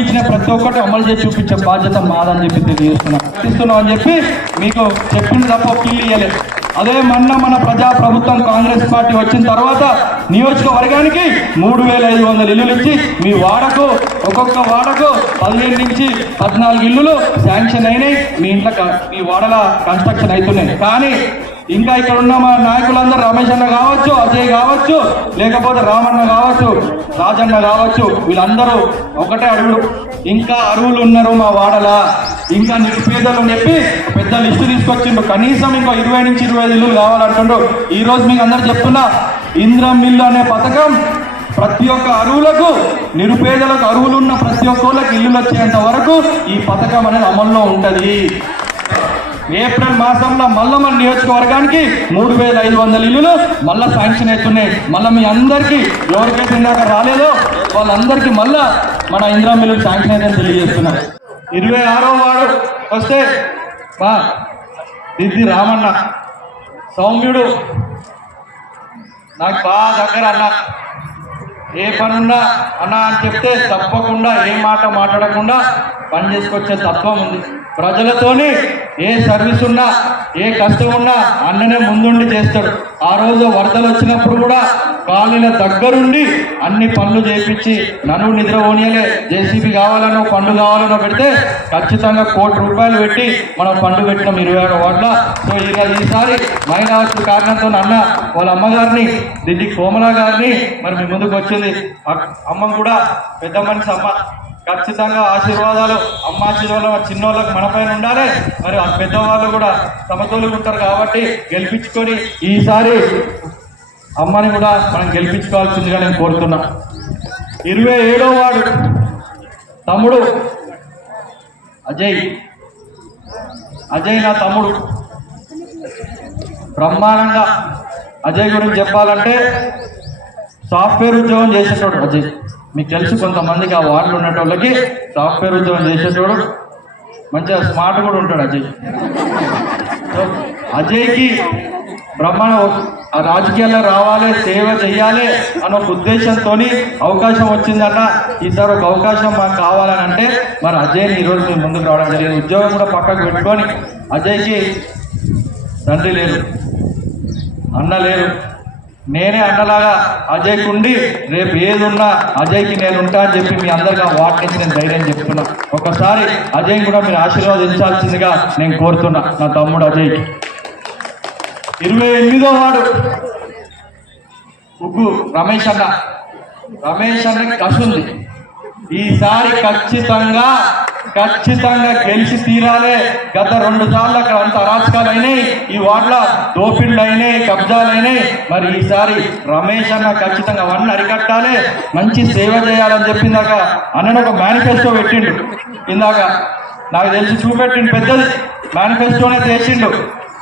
ఇచ్చిన ప్రతి ఒక్కటి అమలు చేసి చూపించే బాధ్యత మాదని చెప్పి తెలియజేస్తున్నాం. అని చెప్పి మీకు చెప్పింది తప్ప కిల్లి ఇయ్యలేదు అదే మొన్న మన ప్రజా ప్రభుత్వం కాంగ్రెస్ పార్టీ వచ్చిన తర్వాత నియోజకవర్గానికి మూడు వేల ఐదు వందల ఇల్లులు ఇచ్చి మీ వాడకు ఒక్కొక్క వాడకు పదిహేను నుంచి పద్నాలుగు ఇల్లులు శాంక్షన్ అయినాయి. మీ ఇంట్లో మీ వాడల కన్స్ట్రక్షన్ అవుతున్నాయి. కానీ ఇంకా ఇక్కడ ఉన్న మా నాయకులందరూ రమేష్ అన్న కావచ్చు అజయ్ కావచ్చు లేకపోతే రామన్న కావచ్చు రాజన్న కావచ్చు వీళ్ళందరూ ఒకటే అడుగులు. ఇంకా అరువులు ఉన్నారు మా వాడలా. ఇంకా నిరుపేదలు చెప్పి పెద్ద లిస్టు తీసుకొచ్చిండు. కనీసం ఇంకో ఇరవై నుంచి ఇరవై ఐదు ఇల్లులు కావాలంటుండ్రు ఈ రోజు మీకు అందరు చెప్తున్నా ఇంద్రం మిల్లు అనే పథకం ప్రతి ఒక్క అరువులకు నిరుపేదలకు అరువులు ఉన్న ప్రతి ఒక్కళ్ళకి ఇల్లులు వచ్చేంత వరకు ఈ పథకం అనేది అమల్లో ఉంటది. ఏప్రిల్ మాసంలో మళ్ళా మన నియోజకవర్గానికి మూడు వేల ఐదు వందల ఇల్లులు మళ్ళా శాంక్షన్ అవుతున్నాయి. మళ్ళీ మీ అందరికీ ఎవరికైతే ఇందాక రాలేదో వాళ్ళందరికీ మళ్ళా మన ఇందిరా మిల్లు శాంక్షన్ అయితే తెలియజేస్తున్నారు ఇరవై ఆరో వాడు వస్తే బా దిద్ది రామన్న సౌమ్యుడు నాకు బాగా దగ్గర అన్న. ఏ పనున్నా అన్న అని చెప్తే తప్పకుండా ఏ మాట మాట్లాడకుండా పని చేసుకొచ్చే తత్వం ఉంది. ప్రజలతోని ఏ సర్వీస్ ఉన్నా ఏ కష్టం ఉన్నా అన్ననే ముందుండి చేస్తాడు. ఆ రోజు వరదలు వచ్చినప్పుడు కూడా కాలనీల దగ్గరుండి అన్ని పనులు చేయించి నన్ను నిద్ర పోనీయలే జేసీబీ కావాలనో పండు కావాలనో పెడితే ఖచ్చితంగా కోటి రూపాయలు పెట్టి మనం పండు పెట్టినాం ఇరవై ఆరు వార్డుల. సో ఇక ఈసారి మైనార్టీ కారణంతో అన్న వాళ్ళ అమ్మగారిని దిల్లి కోమలా గారిని మరి మీ ముందుకు వచ్చింది. అమ్మ కూడా పెద్ద మనిషి అమ్మ. ఖచ్చితంగా ఆశీర్వాదాలు అమ్మ ఆశీర్వాదం చిన్నోళ్ళకి మన పైన ఉండాలి. మరి ఆ పెద్దవాళ్ళు కూడా సమతోలుగా ఉంటారు కాబట్టి గెలిపించుకొని ఈసారి అమ్మని కూడా మనం గెలిపించుకోవాల్సిందిగా నేను కోరుతున్నా. ఇరవై ఏడో వాడు తమ్ముడు అజయ్. అజయ్ నా తమ్ముడు. బ్రహ్మాండంగా అజయ్ గురించి చెప్పాలంటే సాఫ్ట్వేర్ ఉద్యోగం చేసేటోడు అజయ్. మీకు తెలుసు కొంతమందికి ఆ వార్డులో ఉన్నటోళ్ళకి సాఫ్ట్వేర్ ఉద్యోగం చేసేటోడు మంచిగా స్మార్ట్ కూడా ఉంటాడు అజయ్. సో అజయ్కి బ్రహ్మాండ ఆ రాజకీయాల్లో రావాలి సేవ చేయాలి అన్న ఒక ఉద్దేశంతో అవకాశం వచ్చిందన్న ఈసారి ఒక అవకాశం మాకు కావాలని అంటే మరి అజయ్ని ఈరోజు మేము ముందుకు రావడం జరిగింది. ఉద్యోగం కూడా పక్కకు పెట్టుకొని అజయ్కి తండ్రి లేరు అన్న లేరు. నేనే అన్నలాగా అజయ్కి ఉండి రేపు ఏది ఉన్నా అజయ్కి నేను ఉంటా అని చెప్పి మీ అందరికీ ఆ వాటి నుంచి నేను ధైర్యం చెప్తున్నా. ఒకసారి అజయ్ కూడా మీరు ఆశీర్వాదించాల్సిందిగా నేను కోరుతున్నా నా తమ్ముడు అజయ్కి. ఇరవై ఎనిమిదో వాడు ఉగ్గు రమేష్ అన్న. రమేష్ అన్నకి కసుంది. ఈసారి ఖచ్చితంగా ఖచ్చితంగా గెలిచి తీరాలే. గత రెండు సార్లు అక్కడ అంత అరాచకాలు అయినాయి ఈ వార్డుల దోపిళ్ళు అయినాయి కబ్జాలు అయినాయి మరి ఈసారి రమేష్ అన్న ఖచ్చితంగా అవన్నీ అరికట్టాలి. మంచి సేవ చేయాలని చెప్పిందాక అన్నను ఒక మేనిఫెస్టో పెట్టిండు. ఇందాక నాకు తెలిసి చూపెట్టిండు పెద్దది. మేనిఫెస్టోనే చేసిండు.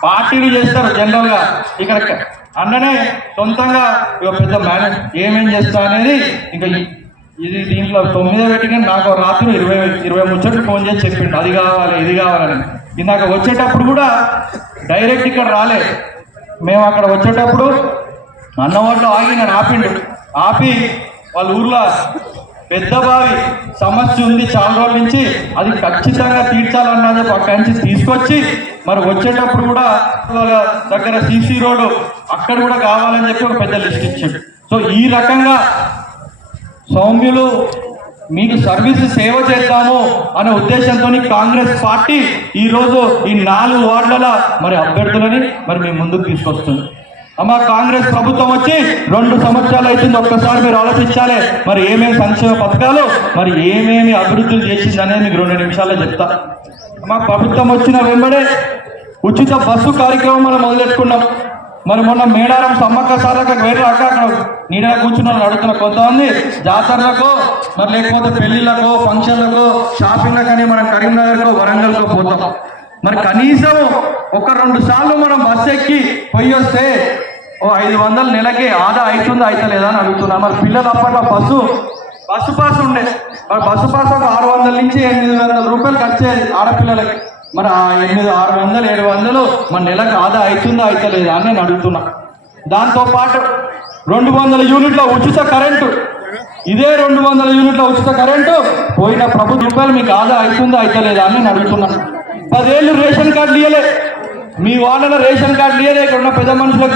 పార్టీలు చేస్తారు జనరల్గా. ఇక్కడ అన్ననే సొంతంగా ఇక పెద్ద మేనేజ్ ఏమేం చేస్తా అనేది ఇంకా ఇది దీంట్లో తొమ్మిదో పెట్టిన నాకు రాత్రి ఇరవై ఇరవై ముచ్చట్లు ఫోన్ చేసి చెప్పిండు. అది కావాలి ఇది కావాలని. ఇందాక వచ్చేటప్పుడు కూడా డైరెక్ట్ ఇక్కడ రాలే. మేము అక్కడ వచ్చేటప్పుడు అన్నవాళ్ళు ఆగి నన్ను ఆపిండు. ఆపి వాళ్ళ ఊర్లో పెద్ద బావి సమస్య ఉంది చాలా రోజుల నుంచి అది ఖచ్చితంగా తీర్చాలన్నది అక్కడి నుంచి తీసుకొచ్చి మరి వచ్చేటప్పుడు కూడా వాళ్ళ దగ్గర సీసీ రోడ్డు అక్కడ కూడా కావాలని చెప్పి ఒక పెద్ద లిస్ట్ ఇచ్చాడు. సో ఈ రకంగా సౌమ్యులు మీకు సర్వీస్ సేవ చేద్దాము అనే ఉద్దేశంతో కాంగ్రెస్ పార్టీ ఈరోజు ఈ నాలుగు వార్డుల మరి అభ్యర్థులని మరి మేము ముందుకు తీసుకొస్తుంది. అమ్మ కాంగ్రెస్ ప్రభుత్వం వచ్చి రెండు సంవత్సరాలు అవుతుంది ఒక్కసారి మీరు ఆలోచించాలి. మరి ఏమేమి సంక్షేమ పథకాలు మరి ఏమేమి అభివృద్ధులు చేసింది అనేది మీకు రెండు నిమిషాల్లో చెప్తా. అమ్మ ప్రభుత్వం వచ్చిన వెంబడే ఉచిత బస్సు కార్యక్రమం మనం మొదలెట్టుకున్నాం. మరి మొన్న మేడారం సమ్మక్క సార్లకు వేరే అక్కడ నీడగా కూర్చున్నాను అడుగుతున్న కొంతమంది జాతరలకు మరి లేకపోతే పెళ్ళిళ్ళకు ఫంక్షన్లకు షాపింగ్లకని మనం కరీంనగర్కో వరంగల్కో పోతాం. మరి కనీసం ఒక రెండు సార్లు మనం బస్ ఎక్కి పోయి వస్తే ఓ ఐదు వందలు నెలకి ఆదా అవుతుందా అవుతలేదా అని అడుగుతున్నా. మరి పిల్లలు అప్పట్లో బస్సు బస్సు పాస్ ఉండే. మరి బస్సు పాస్ ఒక ఆరు వందల నుంచి ఎనిమిది వందల రూపాయలు ఖర్చు ఆడపిల్లలకి. మరి ఆ ఎనిమిది ఆరు వందలు ఏడు వందలు మన నెలకు ఆదా అవుతుందా అవుతలేదా అని నేను అడుగుతున్నా. దాంతో పాటు రెండు వందల యూనిట్ల ఉచిత కరెంటు. ఇదే రెండు వందల యూనిట్ల ఉచిత కరెంటు పోయిన ప్రభుత్వ రూపాయలు మీకు ఆదా అవుతుందా అవుతలేదా అని నేను అడుగుతున్నా. పదేళ్ళు రేషన్ కార్డులు ఇయ్యలే. మీ వాళ్ళ రేషన్ కార్డులు ఇయ్యలే ఇక్కడ ఉన్న పెద్ద మనుషులకు